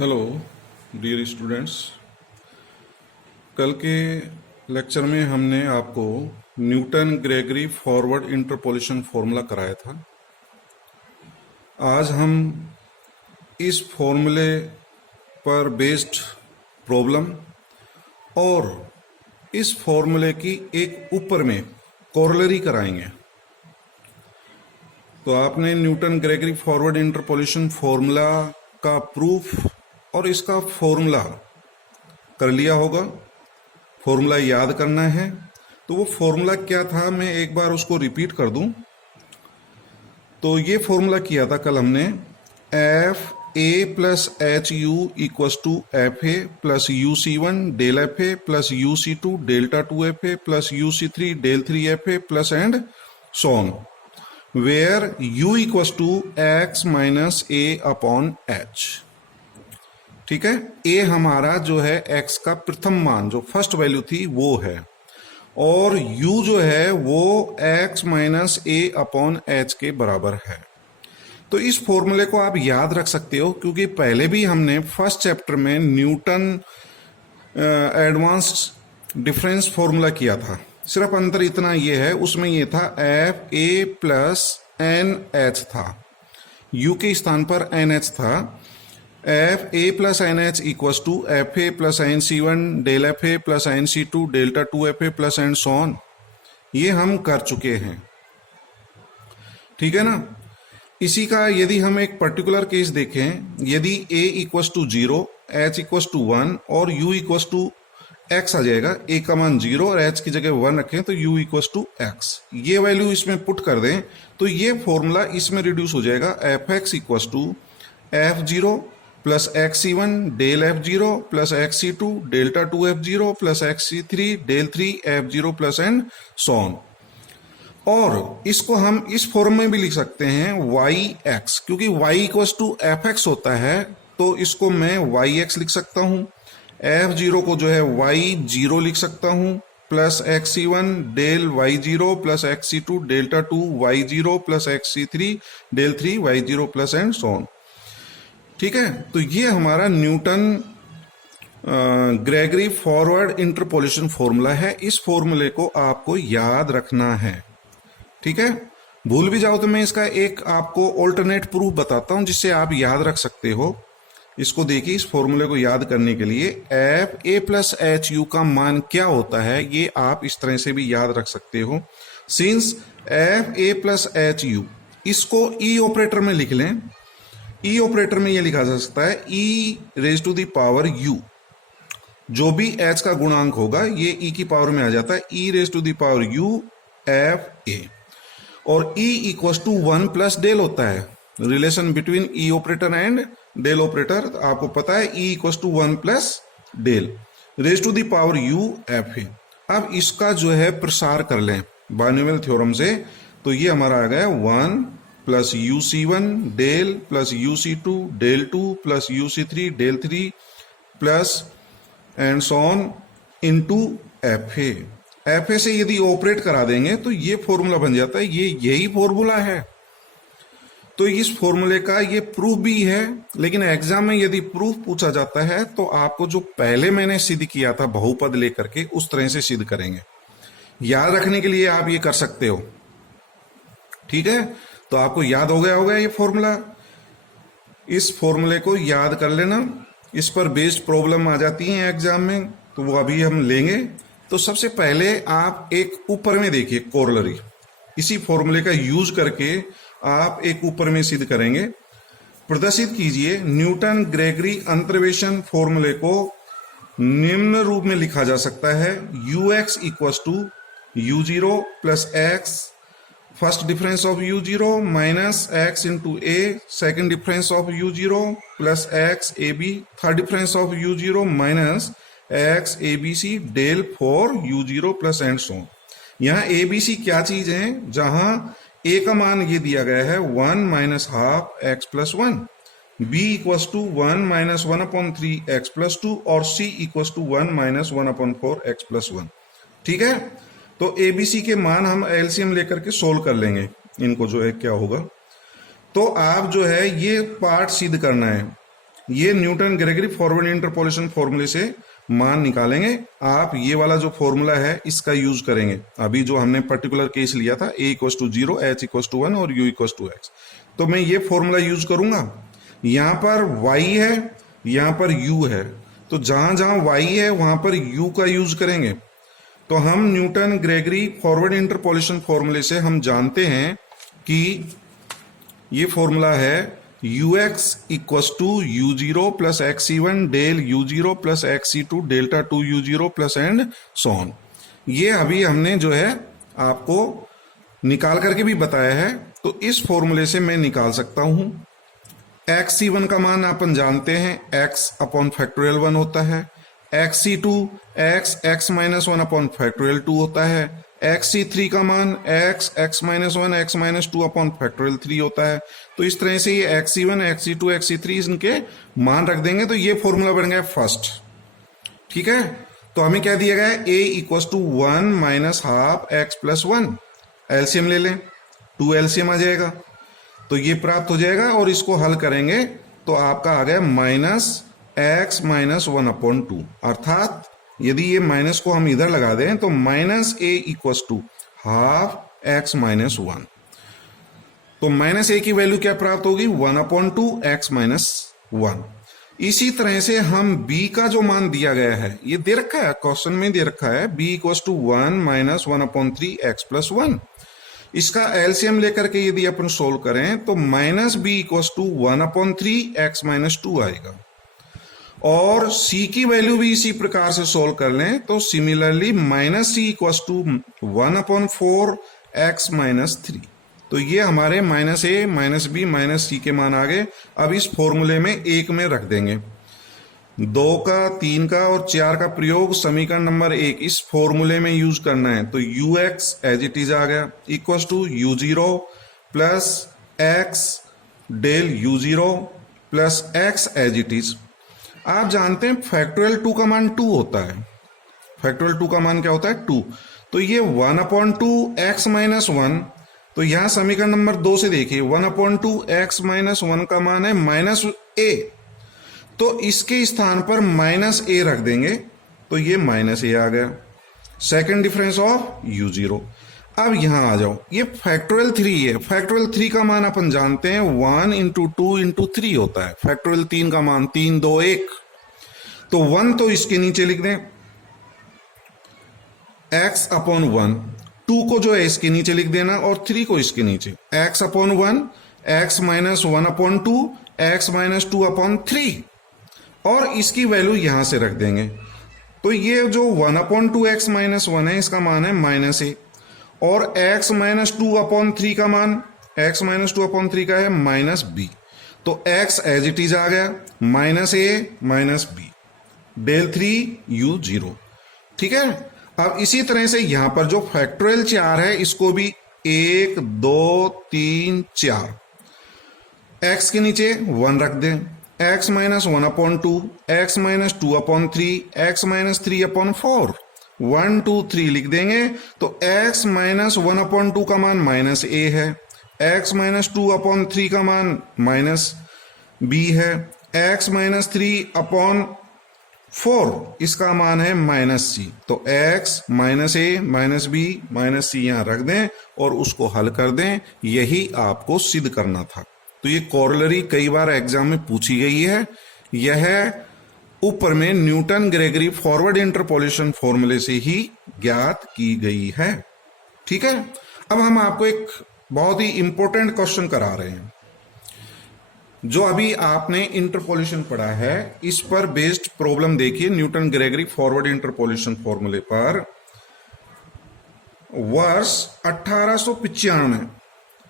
Hello dear students. कल के lecture में हमने आपको Newton Gregory forward interpolation formula कराया था। आज हम इस फॉर्मूले पर बेस्ड प्रॉब्लम और इस फॉर्मूले की एक ऊपर में कोरोलरी कराएंगे। तो आपने Newton Gregory forward interpolation formula का प्रूफ और इसका फॉर्मूला कर लिया होगा। फॉर्मूला याद करना है। तो वो फॉर्मूला क्या था, मैं एक बार उसको रिपीट कर दूं। तो ये फॉर्मूला किया था कल हमने, F A plus H U equals to F A plus U C one del F A plus U C two delta two F A plus U C three del three F A plus and so on, where u equals to X minus A upon H. ठीक है, a हमारा जो है x का प्रथम मान, जो first value थी वो है, और u जो है वो x minus A upon H के बराबर है। तो इस फॉर्मूले को आप याद रख सकते हो, क्योंकि पहले भी हमने फर्स्ट चैप्टर में न्यूटन एडवांस्ड डिफरेंस फॉर्मूला किया था। सिर्फ अंतर इतना ये है, उसमें ये था F A plus N H था, u के स्थान पर एन एच था। F A plus N H equals to F A plus N C one del F A plus N C two delta two F A plus and so on. ये हम कर चुके हैं, ठीक है ना। इसी का यदि हम एक पर्टिकुलर केस देखें, यदि a equals to 0, h equals to 1 और u इक्वस टू x आ जाएगा, a का मान 0 और h की जगह 1 रखें तो u इक्वस टू x, ये वैल्यू इसमें पुट कर दें तो ये फॉर्मूला इसमें रिड्यूस हो जाएगा। F X equals to F zero plus X C one del F zero plus X C two delta two F zero plus X C three del three F zero plus and so on. और इसको हम इस form में भी लिख सकते हैं Y X, क्योंकि y equals to F X होता है तो इसको मैं वाई एक्स लिख सकता हूं। एफ जीरो को जो है वाई जीरो लिख सकता हूं plus X C one del Y zero plus X C two delta two Y zero plus X C three del three Y zero plus and so on. ठीक है, तो ये हमारा Newton Gregory forward interpolation formula है। इस फॉर्मूले को आपको याद रखना है, ठीक है। भूल भी जाओ तो मैं इसका एक आपको ऑल्टरनेट प्रूफ बताता हूं जिससे आप याद रख सकते हो। इसको देखिए, इस फॉर्मूले को याद करने के लिए F A plus H you का मान क्या होता है ये आप इस तरह से भी याद रख सकते हो। Since F A plus H you, इसको ई ऑपरेटर में लिख लें। ई ऑपरेटर में ये लिखा जा सकता है E raise to the power U, जो भी एच का गुणांक होगा ये ई की पावर में आ जाता है, E raise to the power U F A. और E equals to 1 plus del होता है, relation between E operator and del operator आपको पता है, E equals to 1 plus del raise to the power U F A. अब इसका जो है प्रसार कर लें बाइनोमियल थ्योरम से, तो ये हमारा आ गया 1 plus U C one del plus U C two del two plus U C three del three plus and so on into F A. F A से यदि ऑपरेट करा देंगे तो ये फॉर्मूला बन जाता है, ये यही फॉर्मूला है। तो इस फॉर्मूले का ये प्रूफ भी है, लेकिन एग्जाम में यदि प्रूफ पूछा जाता है तो आपको जो पहले मैंने सिद्ध किया था बहुपद लेकर के उस तरह से सिद्ध करेंगे। याद रखने के लिए आप ये कर सकते हो, ठीक है। तो आपको याद हो गया होगा ये फॉर्मूला, इस फॉर्मूले को याद कर लेना। इस पर बेस्ड प्रॉब्लम आ जाती है एग्जाम में, तो वो अभी हम लेंगे। तो सबसे पहले आप एक ऊपर में देखिए कोरोलरी, इसी फॉर्मूले का यूज करके आप एक ऊपर में सिद्ध करेंगे। प्रदर्शित कीजिए, न्यूटन ग्रेगरी अंतर्वेशन फॉर्मूले को निम्न रूप में लिखा जा सकता है, U X equals to U zero plus X first difference of u zero minus x into a second difference of u zero plus x A B third difference of u zero minus x A B C del for u zero plus and so. यहाँ A B सी क्या चीज है, जहां a का मान ये दिया गया है 1 minus half X plus 1, b equals to 1 minus 1 upon 3 X plus 2 और c equals to 1 minus 1 upon 4 X plus 1। ठीक है, तो एबीसी के मान हम एलसीएम लेकर के सोल्व कर लेंगे, इनको जो है क्या होगा। तो आप जो है ये पार्ट सिद्ध करना है, ये न्यूटन ग्रेगरी फॉरवर्ड इंटरपोलेशन फॉर्मूले से मान निकालेंगे। आप ये वाला जो फॉर्मूला है इसका यूज करेंगे। अभी जो हमने पर्टिकुलर केस लिया था a=0, h=1 और u=x, तो मैं ये फॉर्मूला यूज करूंगा। यहां पर y है, यहां पर u है, तो जहां जहां y है वहां पर u का यूज करेंगे। तो हम न्यूटन ग्रेगरी फॉरवर्ड इंटरपोलेशन फॉर्मूले से हम जानते हैं कि ये फॉर्मूला है ux=u0 plus xc1 del u0 plus xc2 delta 2 u0 plus and so on. ये अभी हमने जो है आपको निकाल करके भी बताया है, तो इस फॉर्मूले से मैं निकाल सकता हूं। xc1 का मान अपन जानते हैं x अपॉन फैक्टोरियल 1 होता है, xc2 x minus 1 upon factorial 2 होता है, xc3 का मान x minus 1 x minus 2 upon factorial 3 होता है। तो इस तरह से ये xc1 xc2 xc3 इनके मान रख देंगे, तो ये फॉर्मूला बन गया फर्स्ट। ठीक है, तो हमें क्या दिया गया है, a=1 minus half x plus 1। LCM ले लें, 2 एलसीएम आ जाएगा, तो ये प्राप्त हो जाएगा और इसको हल करेंगे तो आपका आ गया माइनस x माइनस 1 अपॉन 2। अर्थात यदि ये माइनस को हम इधर लगा दें तो minus a=1 half x minus 1। तो माइनस a की वैल्यू क्या प्राप्त होगी, 1/2 x माइनस 1। इसी तरह से हम b का जो मान दिया गया है, ये दे रखा है क्वेश्चन में, दे रखा है b=1 माइनस 1/3 x प्लस 1। इसका एलसीएम लेकर के यदि अपन सोल्व करें तो माइनस b=1/3 x माइनस 2 आएगा। और c की वैल्यू भी इसी प्रकार से सोल्व कर लें तो similarly minus c=1/4 x minus 3। तो ये हमारे minus a minus b minus c के मान आ गए। अब इस फॉर्मूले में एक में रख देंगे। 2 का 3 का और 4 का प्रयोग समीकरण नंबर 1 इस फॉर्मूले में यूज करना है। तो ux एज इट इज आ गया equal to u0 plus x del u0 plus x as it is. आप जानते हैं फैक्टोरियल 2 का मान 2 होता है। फैक्टोरियल 2 का मान क्या होता है, 2। तो ये 1/2 x माइनस 1, तो यहां समीकरण नंबर 2 से देखिए 1/2 x माइनस 1 का मान है माइनस a, तो इसके स्थान पर माइनस a रख देंगे तो ये माइनस a आ गया। Second difference of u0। अब यहां आ जाओ, ये फैक्टोरियल 3 है। फैक्टोरियल 3 का मान अपन जानते हैं 1 इंटू 2 इंटू 3 होता है। फैक्टोरियल 3 का मान 3 2 1, तो 1 तो इसके नीचे लिख दें x/1, 2 को जो है इसके नीचे लिख देना और 3 को इसके नीचे x/1 x minus 1/2 x minus 2/3, और इसकी वैल्यू यहां से रख देंगे। तो ये जो 1/2 x माइनस 1 है इसका मान है माइनस a, और x माइनस 2/3 का मान x माइनस 2/3 का है माइनस b। तो x एज इट इज आ गया minus a minus b del 3 u0। ठीक है, अब इसी तरह से यहां पर जो फैक्टोरियल 4 है इसको भी 1 2 3 4, x के नीचे 1 रख दें, x minus 1/2 x minus 2/3 x minus 3/4, 1 2 3 लिख देंगे। तो x माइनस 1/2 का मान माइनस a है, x माइनस 2/3 का मान माइनस b है, x माइनस 3/4 इसका मान है माइनस c। तो x minus a minus b minus c यहां रख दें और उसको हल कर दें। यही आपको सिद्ध करना था। तो ये कोरोलरी कई बार एग्जाम में पूछी गई है। यह ऊपर में न्यूटन ग्रेगरी फॉरवर्ड इंटरपोलेशन फॉर्मूले से ही ज्ञात की गई है। ठीक है, अब हम आपको एक बहुत ही इंपॉर्टेंट क्वेश्चन करा रहे हैं। जो अभी आपने इंटरपोलेशन पढ़ा है इस पर बेस्ड प्रॉब्लम देखिए। न्यूटन ग्रेगरी फॉरवर्ड इंटरपोलेशन फॉर्मूले पर वर्ष 1895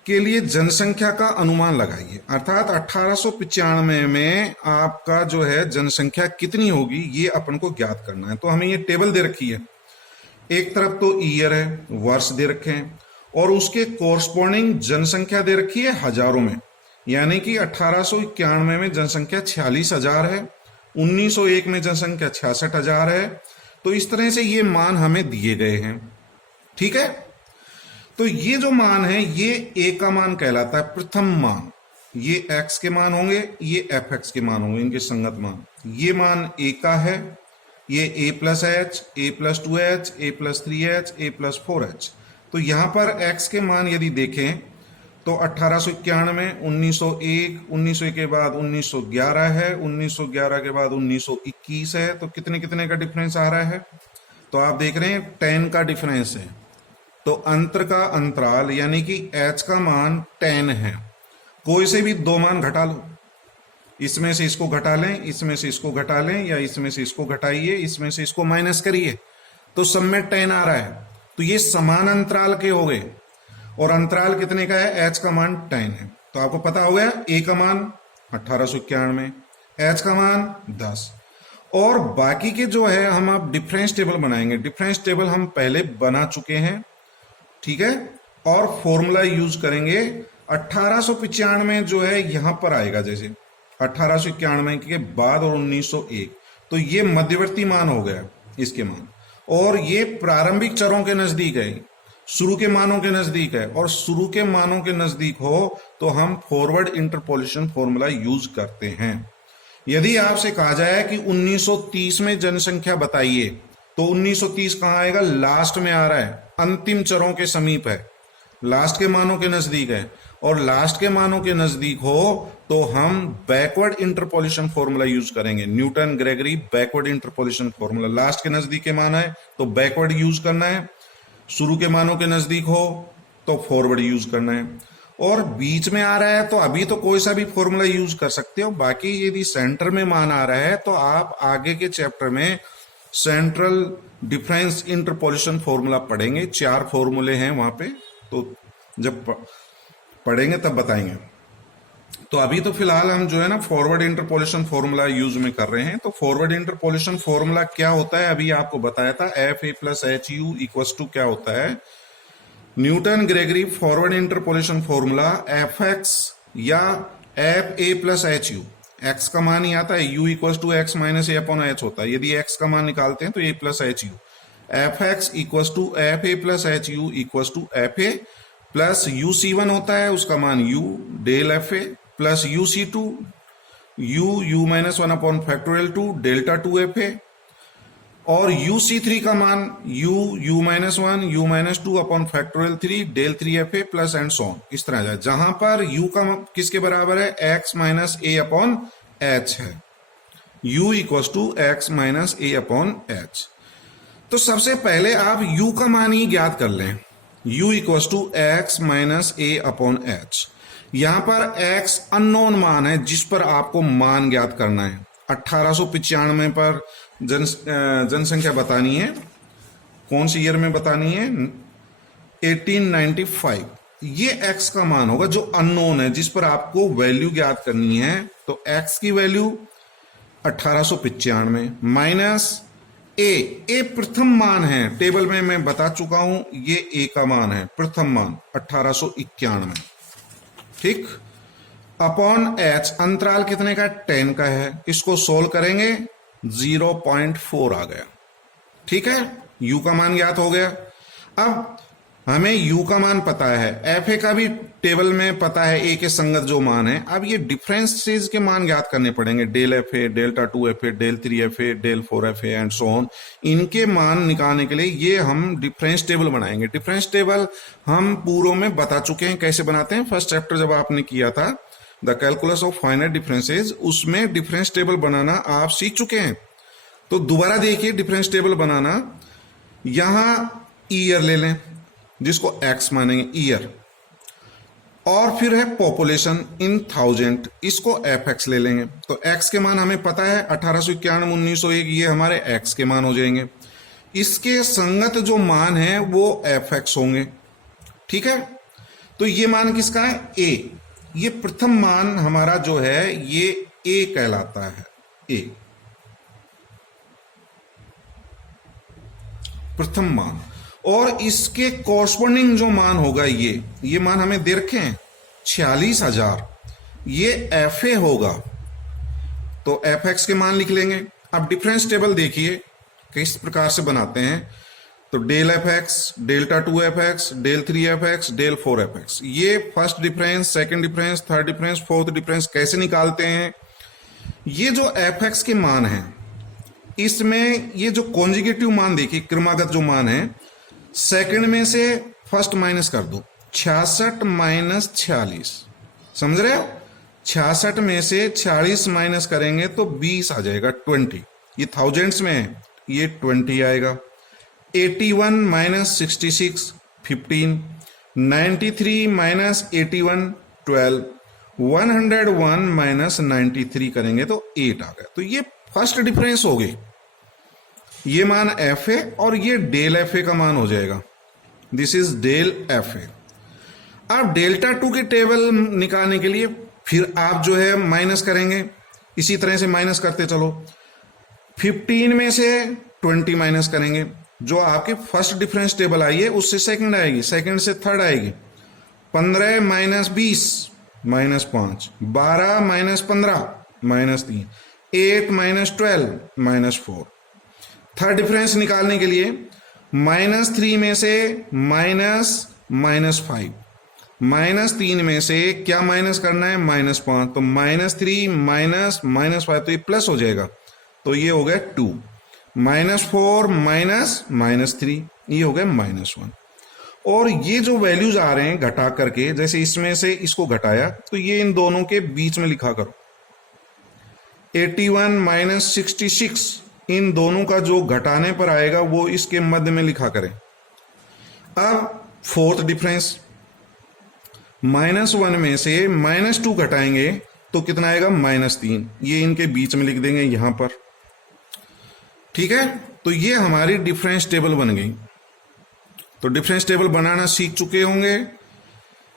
के लिए जनसंख्या का अनुमान लगाइए। अर्थात 1895 में आपका जो है जनसंख्या कितनी होगी ये अपन को ज्ञात करना है। तो हमें ये टेबल दे रखी है, एक तरफ तो ईयर है, वर्ष दे रखे हैं, और उसके कोरस्पॉन्डिंग जनसंख्या दे रखी है हजारों में। यानी कि 1891 में जनसंख्या 46,000 है, 1901 में जनसंख्या 66,000 है। तो इस तरह से ये मान हमें दिए गए हैं। ठीक है, तो ये जो मान है ये ए का मान कहलाता है, प्रथम मान। ये x के मान होंगे, ये fx के मान होंगे, इनके संगत मान। ये मान a का है, ये a plus H, a plus 2h, a plus 3h, a plus 4h। तो यहां पर x के मान यदि देखें तो 1891, 1901, 1901 के बाद 1911 है, 1911 के बाद 1921 है। तो कितने कितने का डिफरेंस आ रहा है? तो आप देख रहे हैं 10 का डिफरेंस है। तो अंतर का अंतराल यानी कि h का मान 10 है। कोई से भी दो मान घटा लो, इसमें से इसको घटा लें, इसमें से इसको घटा लें, या इसमें से इसको घटाइए, इसमें से इसको माइनस करिए, तो सब में 10 आ रहा है। तो ये समान अंतराल के हो गए। और अंतराल कितने का है? h का मान 10 है। तो आपको पता हो गया a का मान 1891, h का मान 10। और बाकी के जो है हम अब डिफरेंस टेबल बनाएंगे। डिफरेंस टेबल हम पहले बना चुके हैं, ठीक है, और फॉर्मूला यूज करेंगे। 1895 जो है यहां पर आएगा, जैसे 1891 के बाद और 1901, तो ये मध्यवर्ती मान हो गया इसके मान। और ये प्रारंभिक चरों के नजदीक है, शुरू के मानों के नजदीक है। और शुरू के मानों के नजदीक हो तो हम फॉरवर्ड इंटरपोलेशन फॉर्मूला यूज करते हैं। यदि आपसे कहा जाए कि 1930 में जनसंख्या बताइए, तो 1930 कहां आएगा? लास्ट में आ रहा है, अंतिम चरों के समीप है, लास्ट के मानों के नजदीक है। और लास्ट के मानों के नजदीक हो तो हम बैकवर्ड इंटरपोलेशन फॉर्मूला यूज करेंगे, Newton Gregory backward interpolation formula. Last के नजदीक के मान है तो बैकवर्ड यूज करना है, शुरू के मानों के नजदीक हो तो फॉरवर्ड यूज करना है। और बीच में आ रहा है तो अभी तो कोई सा भी फॉर्मूला यूज कर सकते हो। बाकी यदि सेंटर में मान आ रहा है तो आप आगे के चैप्टर में सेंट्रल डिफरेंस इंटरपोलेशन फॉर्मूला पढ़ेंगे। 4 फॉर्मूले हैं वहां पे, तो जब पढ़ेंगे तब बताएंगे। तो अभी तो फिलहाल हम जो है ना फॉरवर्ड इंटरपोलेशन फॉर्मूला यूज में कर रहे हैं। तो फॉरवर्ड इंटरपोलेशन फॉर्मूला क्या होता है अभी आपको बताया था, F A plus H U equal to क्या होता है? Newton Gregory forward interpolation formula F X या F A plus H U. X का मान ही आता है, U equal to X minus A upon H होता है। यदि एक्स का मान निकालते हैं तो A plus H U. F X equal to F A plus H U equal to F A plus U C one होता है, उसका मान U del F A plus U C two U minus 1 upon factorial 2 delta 2 F A, और U C three का मान U minus 1 U minus 2 upon factorial 3 del 3 F A plus and so on. इस तरह जाए, जहां पर you का किसके बराबर है? X minus A upon H है। U equal to X minus A upon H. तो सबसे पहले आप u का मान ही ज्ञात कर लें, u equal to X minus A upon H. यहां पर x अननोन मान है जिस पर आपको मान ज्ञात करना है। 1895 पर जनसंख्या बतानी है, कौन सी ईयर में बतानी है? 1895। ये x का मान होगा जो अननोन है, जिस पर आपको वैल्यू ज्ञात करनी है। तो x की वैल्यू 1895 माइनस ए प्रथम मान है, टेबल में मैं बता चुका हूं, ये ए का मान है, प्रथम मान 1891, ठीक, अपॉन एच। अंतराल कितने का? 10 का है। इसको सोल्व करेंगे 0.4 आ गया, ठीक है। यू का मान ज्ञात हो गया। अब हमें यू का मान पता है, एफ ए का भी टेबल में पता है, ए के संगत जो मान है। अब ये डिफरेंसेस के मान ज्ञात करने पड़ेंगे, del F A, delta 2 F A, del 3 F A, del 4 F A and so on. इनके मान निकालने के लिए ये हम डिफरेंस टेबल बनाएंगे। डिफरेंस टेबल हम पूर्व में बता चुके हैं कैसे बनाते हैं। फर्स्ट चैप्टर जब आपने किया था the calculus of finite differences, उसमें डिफरेंस टेबल बनाना आप सीख चुके हैं। तो दोबारा देखिए डिफरेंस टेबल बनाना। यहां ईयर ले लें जिसको x मानेंगे, ईयर, और फिर है पॉपुलेशन इन 1000, इसको fx ले लेंगे। तो x के मान हमें पता है 1891, 1901, ये हमारे x के मान हो जाएंगे। इसके संगत जो मान है वो fx होंगे, ठीक है। तो ये मान किसका है? a। ये प्रथम मान हमारा जो है ये a कहलाता है, a प्रथम मान। और इसके कॉरस्पॉन्डिंग जो मान होगा ये मान हमें दे रखे हैं 46,000, ये एफ ए होगा। तो एफ एक्स के मान लिख लेंगे। अब डिफरेंस टेबल देखिए किस प्रकार से बनाते हैं। तो del F X, delta 2 F X, del 3 F X, del 4 F X, ये first difference, second difference, third difference, fourth difference कैसे निकालते हैं। ये जो एफ एक्स के मान है, इसमें ये जो कॉन्जिगेटिव मान देखिए, क्रमागत जो मान है, सेकंड में से फर्स्ट माइनस कर दो, 66 माइनस 46, समझ रहे हो। 66 में से 46 माइनस करेंगे तो 20 आ जाएगा, 20। ये थाउजेंड्स में है, ये 20 आएगा। 81 माइनस 66 15, 93 माइनस 81 12, 101 माइनस 93 करेंगे तो 8 आ गया। तो ये फर्स्ट डिफरेंस हो गई, ये मान एफ ए और ये डेल एफ ए का मान हो जाएगा। This is del F A. अब डेल्टा 2 के टेबल निकालने के लिए फिर आप जो है माइनस करेंगे, इसी तरह से माइनस करते चलो। 15 में से 20 माइनस करेंगे, जो आपके फर्स्ट डिफरेंस टेबल आई है उससे सेकंड आएगी, सेकंड से थर्ड आएगी। 15 minus 20 minus 5, 12 minus 15 minus 3, 8 minus 12 minus 4। Third difference निकालने के लिए -3 में से -5, -3 में से क्या माइनस करना है, -5, तो -3 माइनस -5, तो ये प्लस हो जाएगा, तो ये हो गया 2, -4 माइनस -3, ये हो गया -1। और ये जो वैल्यूज आ रहे हैं घटा करके, जैसे इसमें से इसको घटाया तो ये इन दोनों के बीच में लिखा करो। 81 माइनस 66, इन दोनों का जो घटाने पर आएगा वो इसके मध्य में लिखा करें। अब फोर्थ डिफरेंस, -1 में से -2 घटाएंगे तो कितना आएगा, -3, ये इनके बीच में लिख देंगे यहां पर, ठीक है। तो ये हमारी डिफरेंस टेबल बन गई। तो डिफरेंस टेबल बनाना सीख चुके होंगे।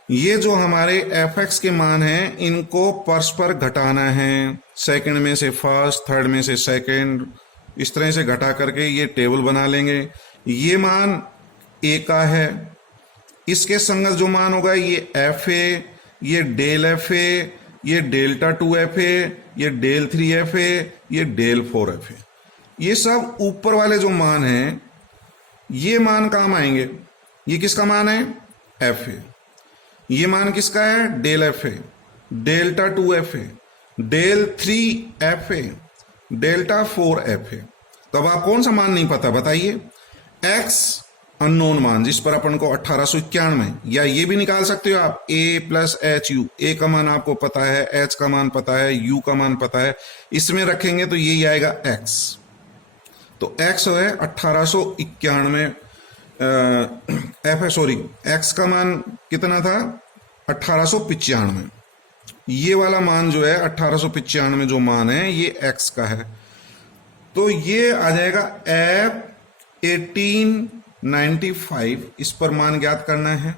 ये जो हमारे एफ एक्स के मान हैं, इनको परस्पर घटाना है, सेकंड में से फर्स्ट, थर्ड में से सेकंड, इस तरह से घटा करके ये टेबल बना लेंगे। ये मान ए का है, इसके संगत जो मान होगा ये एफ ए, ये डेल एफ ए, ये डेल्टा 2 एफ ए, ये डेल 3 एफ ए, ये डेल 4 एफ ए। ये सब ऊपर वाले जो मान हैं, ये मान काम आएंगे। ये किसका मान है, एफ ए। ये मान किसका है, del F A, delta 2 F A, del 3 F A, delta 4 F A. तो अब आप कौन सा मान नहीं पता बताइए, एक्स अननोन मान, जिस पर अपन को 1891, या ये भी निकाल सकते हो आप a प्लस एच यू। ए का मान आपको पता है, एच का मान पता है, यू का मान पता है, इसमें रखेंगे तो यही आएगा एक्स। तो एक्स है 1891, एक्स का मान कितना था, 1895। ये वाला मान जो है 1895 जो मान है ये एक्स का है। तो ये आ जाएगा एफ 1895, इस पर मान ज्ञात करना है।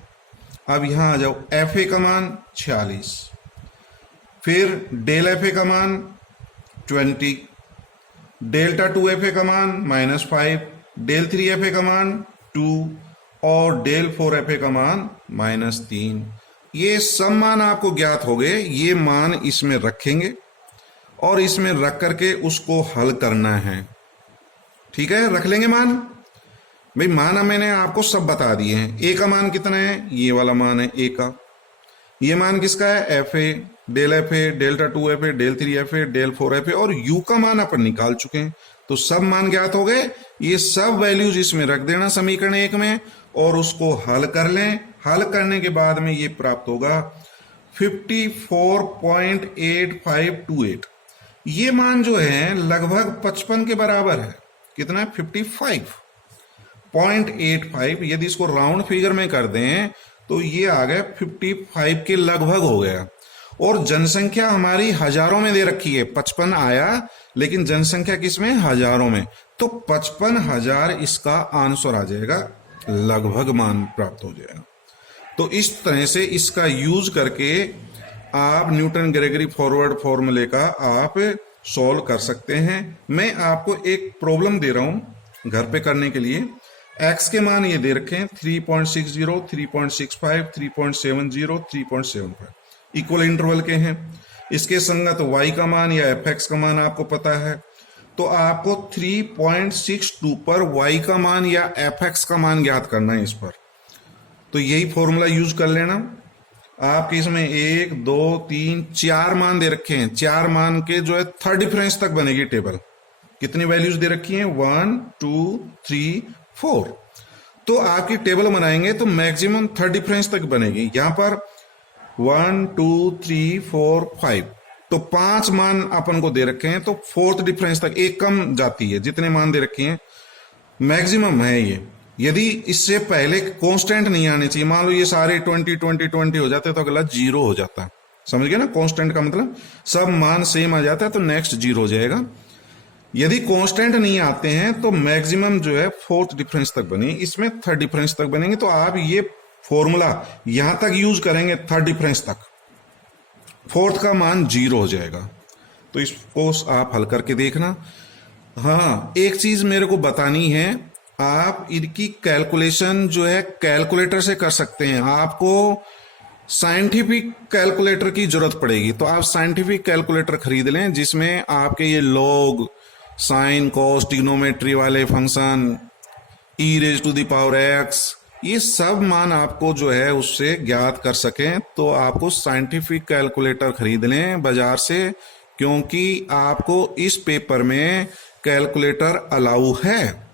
अब यहां आ जाओ, एफ ए का मान 46, फिर डेल एफ ए का मान 20, डेल्टा 2 एफ ए का मान -5, डेल 3 एफ ए का मान 2 और डेल 4 एफ ए का मान -3। ये सब मान आपको ज्ञात हो गए। ये मान इसमें रखेंगे और इसमें रख करके उसको हल करना है, ठीक है। रख लेंगे मान, भाई मान मैंने आपको सब बता दिए हैं। ए का मान कितना है, ये वाला मान है ए का। ये मान किसका है, F A, del F A, delta 2 F A, del 3 F A, del 4 F A, और यू का मान अपन निकाल चुके हैं। तो सब मान ज्ञात हो गए। ये सब वैल्यूज इसमें रख देना समीकरण 1 में और उसको हल कर लें। हल करने के बाद में ये प्राप्त होगा 54.8528। ये मान जो है लगभग 55 के बराबर है। कितना है, 55.85। यदि इसको राउंड फिगर में कर दें तो ये आ गया 55 के लगभग हो गया। और जनसंख्या हमारी हजारों में दे रखी है, 55 आया लेकिन जनसंख्या किसमें, हजारों में। तो 55,000 इसका आंसर आ जाएगा, लगभग मान प्राप्त हो जाएगा। तो इस तरह से इसका यूज करके आप न्यूटन ग्रेगरी फॉरवर्ड फॉर्मूले का आप सॉल्व कर सकते हैं। मैं आपको एक प्रॉब्लम दे रहा हूं घर पे करने के लिए। एक्स के मान ये दे रखे हैं 3.60, 3.65, 3.70, 3.75, इक्वल इंटरवल के हैं। इसके संगत y का मान या एफ एक्स का मान आपको पता है। तो आपको 3.62 पर y का मान या fx का मान ज्ञात करना है इस पर। तो यही फॉर्मूला यूज कर लेना। आपके इसमें 1 2 3 4 मान दे रखे हैं, 4 मान के जो है थर्ड डिफरेंस तक बनेगी टेबल। कितनी वैल्यूज दे रखी हैं? 1 2 3 4। तो आपकी टेबल बनाएंगे तो मैक्सिमम थर्ड डिफरेंस तक बनेगी। यहां पर 1 2 3 4 5, तो 5 मान अपन को दे रखे हैं, तो फोर्थ डिफरेंस तक एक कम जाती है। जितने मान दे रखे हैं मैक्सिमम है ये। यदि इससे पहले कांस्टेंट नहीं आने चाहिए, मान लो ये सारे 20 20 20 हो जाते तो अगला 0 हो जाता। समझ गए ना? कांस्टेंट का मतलब सब मान सेम आ जाता है तो नेक्स्ट 0 हो जाएगा। यदि कांस्टेंट नहीं आते हैं तो मैक्सिमम जो है फोर्थ डिफरेंस तक बने, इसमें थर्ड डिफरेंस तक बनेंगे। तो आप ये फॉर्मूला यहां तक यूज करेंगे थर्ड डिफरेंस तक, फोर्थ का मान 0 हो जाएगा। तो इसको आप हल करके देखना। हाँ, एक चीज मेरे को बतानी है, आप इनकी कैलकुलेशन जो है कैलकुलेटर से कर सकते हैं। आपको साइंटिफिक कैलकुलेटर की जरूरत पड़ेगी, तो आप साइंटिफिक कैलकुलेटर खरीद लें जिसमें आपके ये लॉग, साइन, कॉस, ट्रिग्नोमेट्री वाले function, E raise to the power X, ये सब मान आपको जो है उससे ज्ञात कर सकें। तो आपको साइंटिफिक कैलकुलेटर खरीद लें बाजार से, क्योंकि आपको इस पेपर में कैलकुलेटर अलाउ है।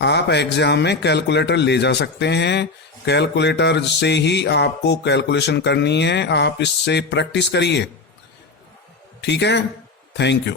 आप एग्जाम में कैलकुलेटर ले जा सकते हैं, कैलकुलेटर से ही आपको कैलकुलेशन करनी है। आप इससे प्रैक्टिस करिए, ठीक है? Thank you.